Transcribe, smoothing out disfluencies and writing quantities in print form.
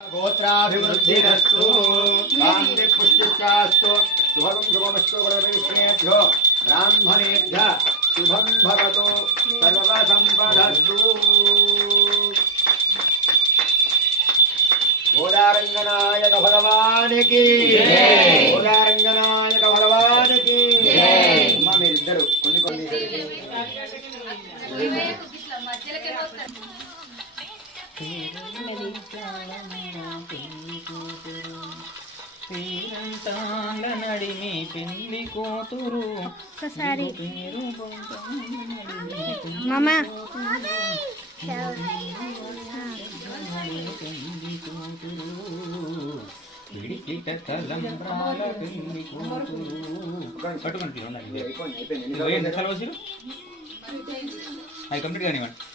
गोत्राभिवृद्धिरस्तु कान्ति पुष्टिश्चास्तु शुभं शुभमस्तु गुरुविष्णेभ्यो ब्राह्मणेभ्यः शुभं भवतु सर्वसम्पदस्तु गोदारंगनायक भगवान की जय गोदारंगनायक भगवान की जय अम्मा మీరిద్దరు కొన్ని కొన్ని నడిమి పెళ్లి కూతురు ఒకసారి మామ పిడికిట తలంబ్రాల పెళ్లి కూతురు పట్టుకుంటే అవి కంప్లీట్ కానివ్వండి